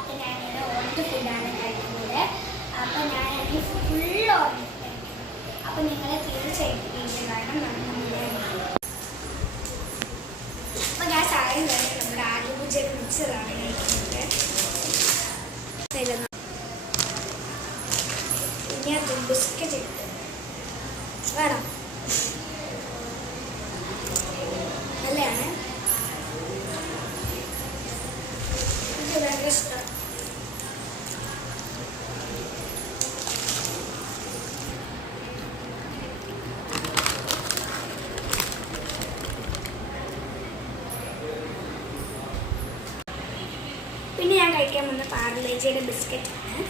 അപ്പം ഞാനിങ്ങനെ ഓറഞ്ച് ഫുഡാണ് കഴിക്കുന്നത്. അപ്പം ഞാൻ ഫുൾ ഓറഞ്ച് കഴിക്കുന്നത്. അപ്പം നിങ്ങൾ തീർച്ചയായിട്ടും വീഡിയോ കാണണം. അപ്പം ഞാൻ സാധനം തന്നെ നമ്മുടെ ആലു ഭുജിയുടെ മിക്സറാണ് കഴിക്കുന്നത്. ഇനി അത് ബിസ്ക്കറ്റ് ഇട്ട് വേണം. നല്ലതാണ്, എനിക്ക് ഭയങ്കര ഇഷ്ടമാണ്. പിന്നെ ഞാൻ കഴിക്കാൻ വന്ന പാർലേജിയുടെ ബിസ്ക്കറ്റാണ്.